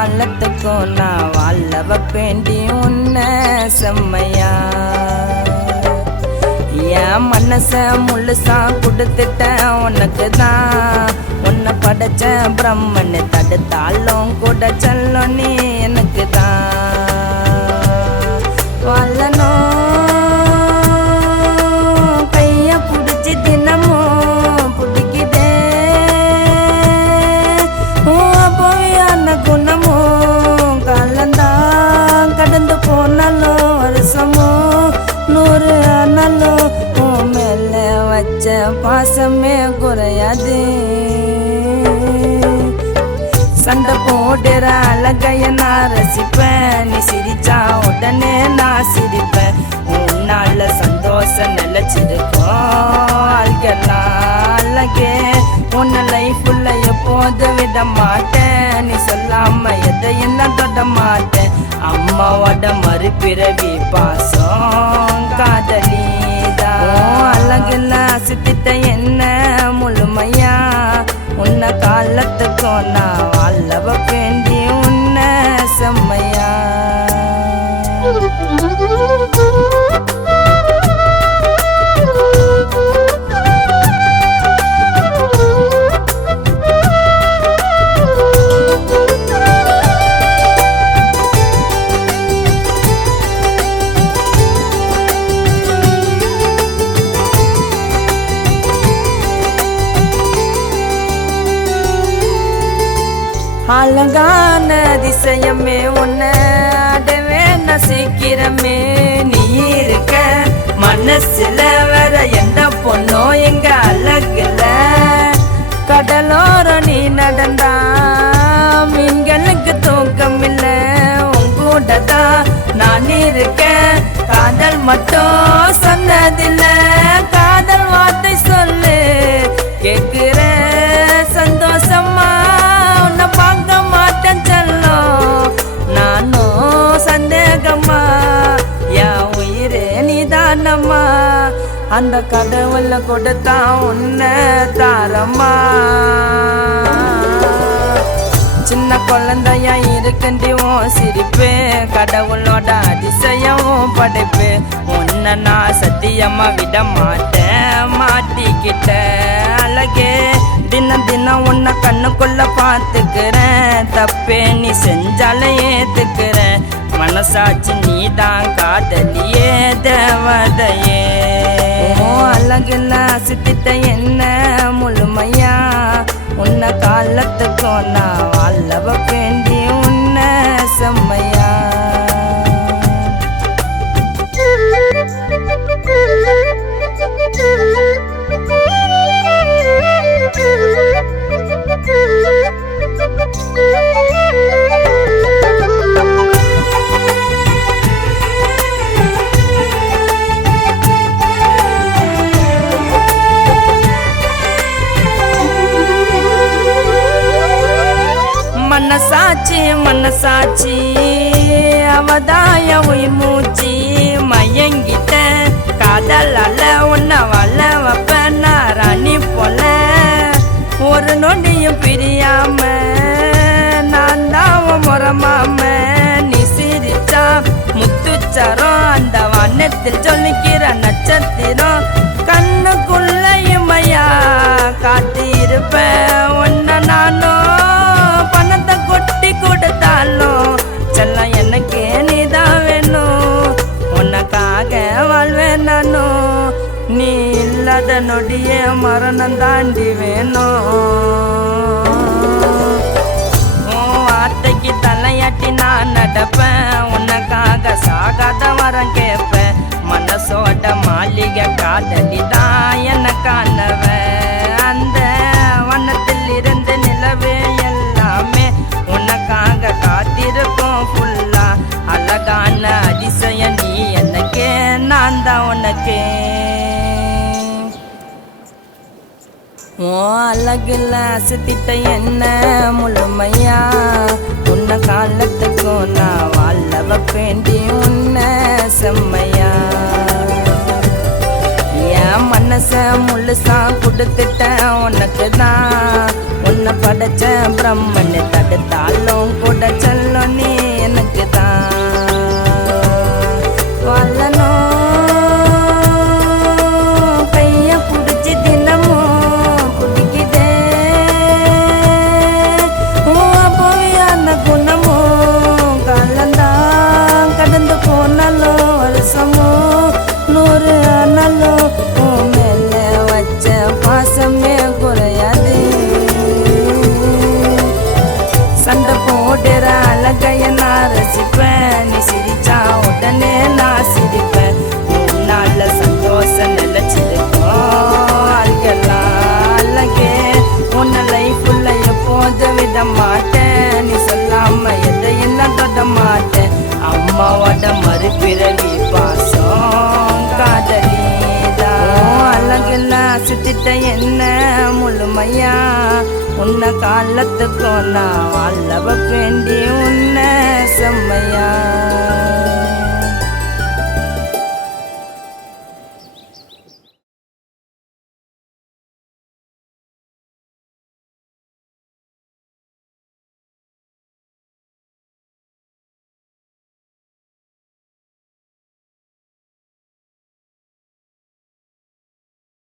காலத்துக்கும் நான் வாழ வைப்பேண்டி உன்னை செம்மையா. என் மனச முழுசா கொடுத்துட்டேன் உனக்கு தான். உன்னை படைச்ச பிரம்மன் தடுத்தாலும் கூட செல்லும் நீ எனக்கு தான். வாழணும் கைய பிடிச்சி தினமும் பிடிக்குதே போயான குணமும். காலந்தான் கடந்து போனாலும் வருஷமும் 100 ஆனாலும் உன் மேல வச்ச பாசமே குறையாது. சண்டை போடுற அழகைய நான் ரசிப்பேன். நீ சிரிச்சா உடனே நான் சிரிப்பேன். உன்னால சந்தோஷம் நிலைச்சிருக்கும் வாழ்க்கைலாம் அழகே. உன்னை லைஃப்ல எப்போது விட மாட்டேன். நீ சொல்லாம எதையும் நான் தொட மாட்டேன். அம்மாவோட மறுபிறவி பாசம் காதலிதான். அழகுல அசித்திட்ட என்ன முழுமையா. உன்னை காலத்துக்கும் நான் வாழ வைப்பேண்டி உன்னை செம்மையா. அழகான அதிசயமே உன்னை அடவே நசிக்கிறமே. நீ இருக்க மனசுல வேற எந்த பொண்ணோ எங்க அழகுல. கடலோரம் நீ நடந்தா மீன்களுக்கு தூக்கம் இல்ல. உங்கூட தான் நான் இருக்க. காதல் மட்டும் சொன்னதில்ல. காதல் வார்த்தை சொல்லு கேட்கிற சந்தோஷமா. பார்க்க மாட்டேன் செல்லும் நானும் சந்தேகமா. என் உயிரே நீதானம்மா. அந்த கடவுள கொடுத்தான் உன்னை தாரம்மா. சின்ன குழந்தையா இருக்கண்டியும் சிரிப்பேன். கடவுளோட அதிசயமும் படைப்பேன். உன்னை நான் சத்தியமா விட மாட்டேன். மாட்டிக்கிட்ட அழகே தினம் தினம் உன்னை கண்ணுக்குள்ள பார்த்துக்கிறேன். தப்பே நீ செஞ்சால ஏத்துக்கிறேன். மனசாச்சு நீதான் காதலியே தேவதையே. அழகுல அசித்திட்ட என்ன முழுமையா. உன்னை காலத்துக்கும் நான் வாழ வைப்பேண்டி உன்னை செம்மையா. மனசாட்சி மனசாட்சி அவதாய உயிர் மூச்சு. மயங்கிட்ட காதலால உன்னை வாழ வைப்ப நான் ராணி போல. ஒரு நொடியும் பிரியாம நான் தான் முறமாம. நீ சிரிச்சா முத்துச்சரம் அந்த வானத்தில் சொல்லிக்கிற நட்சத்திரம். கண்ணுக்குள்ள இமையா காட்டி இருப்பேன் உன்னை நானும். பணத்தை கொட்டி கொடுத்தாலும் செல்லம் எனக்கு நீதான் வேணும். உனக்காக வாழ்வேன் நானும். நீ இல்லாத நொடிய மரணம் தாண்டி வேணும். வார்த்தைக்கு தலையாட்டி நான் நடப்பேன். உனக்காக சாகாத வரம் கேட்பேன். மனசோட மாளிகை காதலி தான் எனக்கானவன். அந்த வண்ணத்தில் இருந்து நிலவே எல்லாமே உனக்காக காத்திருக்கும் ஃபுல்லா. அழகான அதிசயம் நீ எனக்கே நான் தான் உனக்கே. அழகுல அசத்திட்ட என்ன முழுமையா. உன்னை காலத்துக்கும் நான் வாழ வைப்பேண்டி உன்னை செம்மையா. என் மனச முழுசா கொடுத்துட்டேன் உனக்கு தான். உன்னை படைச்ச பிரம்மன் தடுத்தாலும் கூட அழகைய நான் ரசிப்பேன், நீ சிரிச்சா உடனே நான் சிரிப்பேன். உன்னால சந்தோஷம் நிலைச்சிருக்கோம் அழகெல்லாம் அழகே. உன்னை லைஃப்ல எப்போது விட மாட்டேன், நீ சொல்லாம எதையும் நான் தொட மாட்டேன். அம்மாவோட மறுபிறவி பாசம் காதலிதான். அழகெல்லாம் சுத்திட்ட என்ன முழுமையா, உன்னை காலத்துக்கும் நான் வாழ வேண்டி உன்னை செம்மையா.